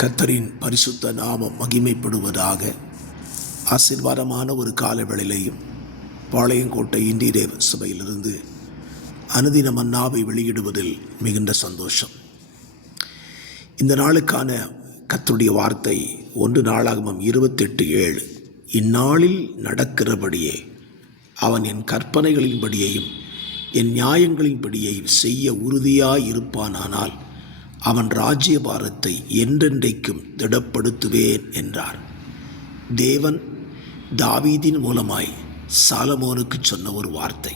கர்த்தரின் பரிசுத்த நாமம் மகிமைப்படுவதாக. ஆசீர்வாதமான ஒரு காலவேளையிலையும் பாளையங்கோட்டை இந்திய தேவ சபையிலிருந்து அனுதின மன்னாவை வெளியிடுவதில் மிகுந்த சந்தோஷம். இந்த நாளுக்கான கர்த்தருடைய வார்த்தை 1 நாளாகமம் 28:7. இந்நாளில் நடக்கிறபடியே அவன் என் கற்பனைகளின்படியையும் என் நியாயங்களின்படியையும் செய்ய உறுதியாயிருப்பானானால் அவன் ராஜ்யபாரத்தை என்றென்றைக்கும் திடப்படுத்துவேன் என்றார். தேவன் தாவீதின் மூலமாய் சாலமோனுக்கு சொன்ன ஒரு வார்த்தை.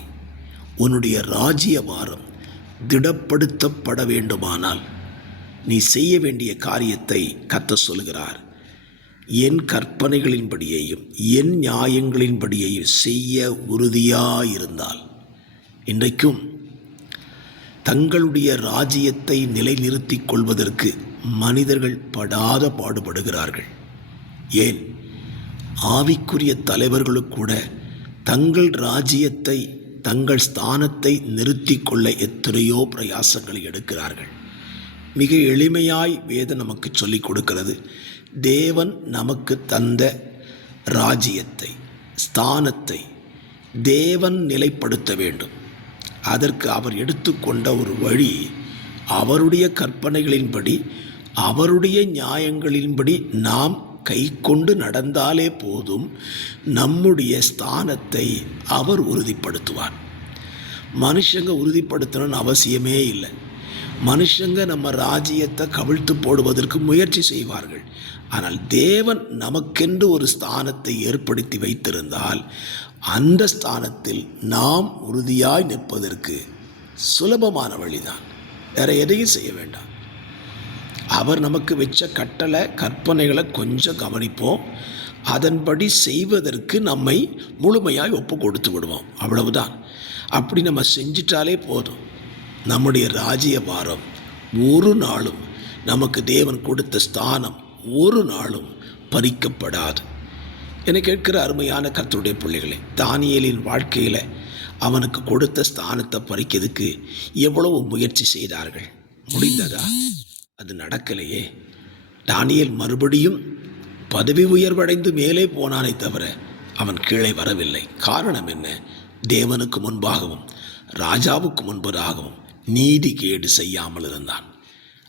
உன்னுடைய ராஜ்யபாரம் திடப்படுத்தப்பட வேண்டுமானால் நீ செய்ய வேண்டிய காரியத்தை கர்த்தர் சொல்கிறார். என் கற்பனைகளின்படியையும் என் நியாயங்களின்படியையும் செய்ய உறுதியாயிருந்தால். இன்றைக்கும் தங்களுடைய ராஜ்யத்தை நிலைநிறுத்திக் கொள்வதற்கு மனிதர்கள் படாத பாடுபடுகிறார்கள். ஏன், ஆவிக்குரிய தலைவர்களுக்கு கூட தங்கள் ராஜ்யத்தை தங்கள் ஸ்தானத்தை நிறுத்தி கொள்ள எத்தனையோ பிரயாசங்களை எடுக்கிறார்கள். மிக எளிமையாய் வேதம் நமக்கு சொல்லிக் கொடுக்கிறது. தேவன் நமக்கு தந்த ராஜ்யத்தை ஸ்தானத்தை தேவன் நிலைப்படுத்த வேண்டும். அதற்கு அவர் எடுத்துக்கொண்ட ஒரு வழி, அவருடைய கற்பனைகளின்படி அவருடைய நியாயங்களின்படி நாம் கை கொண்டு நடந்தாலே போதும், நம்முடைய ஸ்தானத்தை அவர் உறுதிப்படுத்துவார். மனுஷங்க உறுதிப்படுத்தணும்னு அவசியமே இல்லை. மனுஷங்க நம்ம ராஜ்யத்தை கவிழ்த்து போடுவதற்கு முயற்சி செய்வார்கள். ஆனால் தேவன் நமக்கென்று ஒரு ஸ்தானத்தை ஏற்படுத்தி வைத்திருந்தால் அந்த ஸ்தானத்தில் நாம் உறுதியாய் நிற்பதற்கு சுலபமான வழிதான். வேற எதையும் செய்ய வேண்டாம். அவர் நமக்கு வச்ச கட்டளை கற்பனைகளை கொஞ்சம் கவனிப்போம், அதன்படி செய்வதற்கு நம்மை முழுமையாய் ஒப்பு கொடுத்து விடுவோம். அவ்வளவுதான். அப்படி நம்ம செஞ்சிட்டாலே போதும். நம்முடைய ராஜ்யபாரம் ஒரு நாளும், நமக்கு தேவன் கொடுத்த ஸ்தானம் ஒரு நாளும் பறிக்கப்படாது. என்னை கேட்கிற அருமையான கர்த்தருடைய பிள்ளைகளே, தானியேலின் வாழ்க்கையில் அவனுக்கு கொடுத்த ஸ்தானத்தை பறிக்கிறதுக்கு எவ்வளவு முயற்சி செய்தார்கள். முடிந்ததா? அது நடக்கலையே. தானியேல் மறுபடியும் பதவி உயர்வடைந்து மேலே போனானே தவிர அவன் கீழே வரவில்லை. காரணம் என்ன? தேவனுக்கு முன்பாகவும் ராஜாவுக்கு முன்பதாகவும் நீதி கேடு செய்யாமல் இருந்தான்.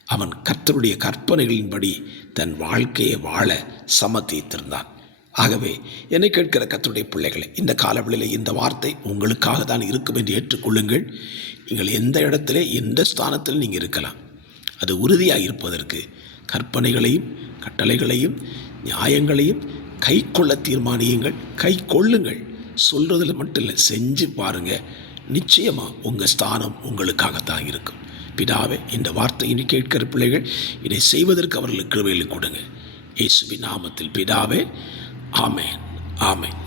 அவன் கர்த்தருடைய கற்பனைகளின்படி தன் வாழ்க்கையை வாழ சமர்ப்பித்திருந்தான். ஆகவே என்னை கேட்கிற கர்த்தருடைய பிள்ளைகளை, இந்த காலவெளியில் இந்த வார்த்தை உங்களுக்காக தான் இருக்கும் என்று ஏற்றுக்கொள்ளுங்கள். நீங்கள் எந்த இடத்துல எந்த ஸ்தானத்தில் நீங்கள் இருக்கலாம். அது உறுதியாக இருப்பதற்கு கற்பனைகளையும் கட்டளைகளையும் நியாயங்களையும் கை கொள்ள தீர்மானியுங்கள். கை கொள்ளுங்கள். சொல்கிறதில் மட்டும் இல்லை, செஞ்சு பாருங்கள். நிச்சயமாக உங்கள் ஸ்தானம் உங்களுக்காகத்தான் இருக்கும். பிதாவே, இந்த வார்த்தையினை கேட்கிற பிள்ளைகள் இதை செய்வதற்கு அவர்களுக்கு கிருபையை கொடுங்க. இயேசுவின் நாமத்தில் பிதாவே, ஆமென், ஆமென்.